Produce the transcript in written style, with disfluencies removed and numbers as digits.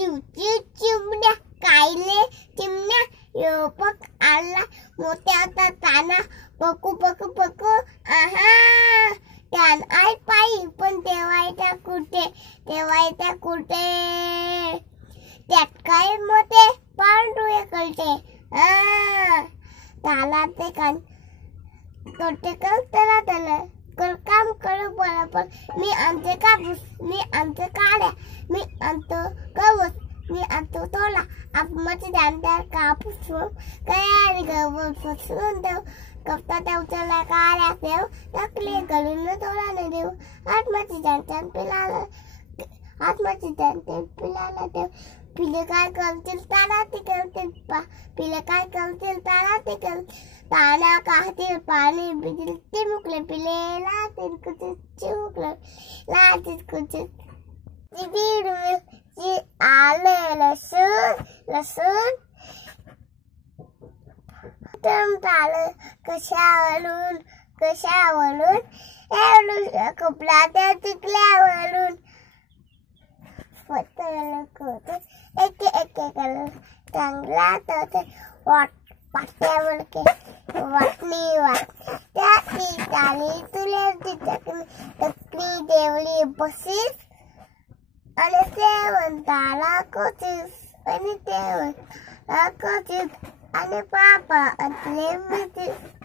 चिमण्या कायले चिमण्या योपक आला मोत्याचा ताना पकू पकू पकू आहा त्यान आई पायी पण ठेवायच्या कुठे त्यात काय मोठे पांढरे कळते ताला ते कान तोटे कर त्याला कर काम करू बरोबर मी आणते कापूस मी आणते काड्या मी आणतो गवत मी आणतो तोला आपमध्ये जाणत्या कापूस काय गवत फसवून देऊ कप्ता त्याला काड्या देऊ टाकले घालून तोला देऊ आत्माची जाणत्या पिलाला देऊ पिले काय करतील ताना ते करतील पिले काय करतील ताना ते करतील ताना खातील पाणी पितील ते मुकले पिले लातील कुठे चिमुकले लातील कुठे आले लसूण आलं कशावरून कपडा त्या टिकल्यावरून एक चांगला तर पाट्यावर वाटणी त्या चाली तुल्याची चटणी देवली बसीस आणि सेवंताला कोचीस आणि पापा आणि मितीस